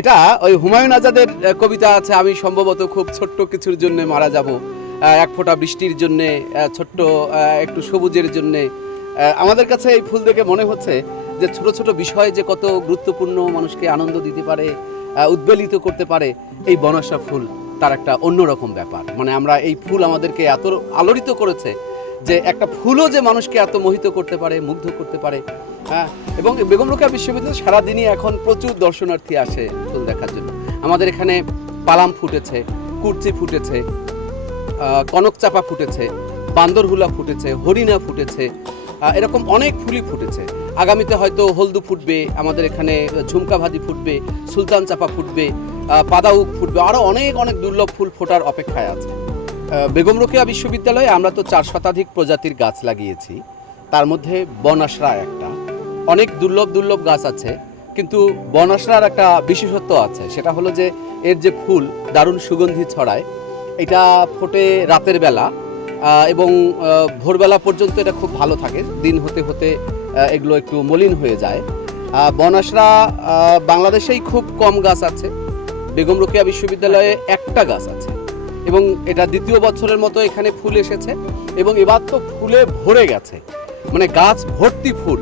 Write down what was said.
এটা ওই হুমায়ুন আজাদের কবিতা আছে, আমি সম্ভবত খুব ছোট্ট কিছুর জন্য মারা যাব। এক ফোঁটা বৃষ্টির জন্যে ছোট্ট একটু সবুজের জন্যে। আমাদের কাছে এই ফুল দেখে মনে হচ্ছে যে ছোট ছোট বিষয় যে কত গুরুত্বপূর্ণ মানুষকে আনন্দ দিতে পারে উদ্বেলিত করতে পারে, এই বনসা ফুল তার একটা অন্যরকম ব্যাপার। মানে আমরা এই ফুল আমাদেরকে এত আলোড়িত করেছে যে একটা ফুলও যে মানুষকে এত মোহিত করতে পারে, মুগ্ধ করতে পারে হ্যাঁ? এবং বেগম রোকেয়া বিশ্ববিদ্যালয়ে সারাদিনই এখন প্রচুর দর্শনার্থী আসে ফুল দেখার জন্য। আমাদের এখানে পালাম ফুটেছে, কুর্চি ফুটেছে কনক চাপা ফুটেছে, বান্দরহুলা ফুটেছে, হরিণা ফুটেছে এরকম অনেক ফুলই ফুটেছে। আগামীতে হয়তো হলদু ফুটবে, আমাদের এখানে ঝুমকা ভাজি ফুটবে সুলতান চাপা ফুটবে পাদাউক ফুটবে আরও অনেক অনেক দুর্লভ ফুল ফোটার অপেক্ষায় আছে। বেগম রোকেয়া বিশ্ববিদ্যালয়ে আমরা তো চার শতাধিক প্রজাতির গাছ লাগিয়েছি। তার মধ্যে বনাসরা একটা। অনেক দুর্লভ দুর্লভ গাছ আছে, কিন্তু বনাসরার একটা বিশেষত্ব আছে। সেটা হলো যে এর যে ফুল, দারুণ সুগন্ধি ছড়ায়। এটা ফোটে রাতের বেলা এবং ভোরবেলা পর্যন্ত এটা খুব ভালো থাকে। দিন হতে হতে এগুলো একটু মলিন হয়ে যায়। বনাসরা বাংলাদেশেই খুব কম গাছ আছে। বেগম রোকেয়া বিশ্ববিদ্যালয়ে একটা গাছ আছে। এবং এটা দ্বিতীয় বছরের মতো এখানে ফুল এসেছে এবং এবার তো ফুলে ভরে গেছে। মানে গাছ ভর্তি ফুল।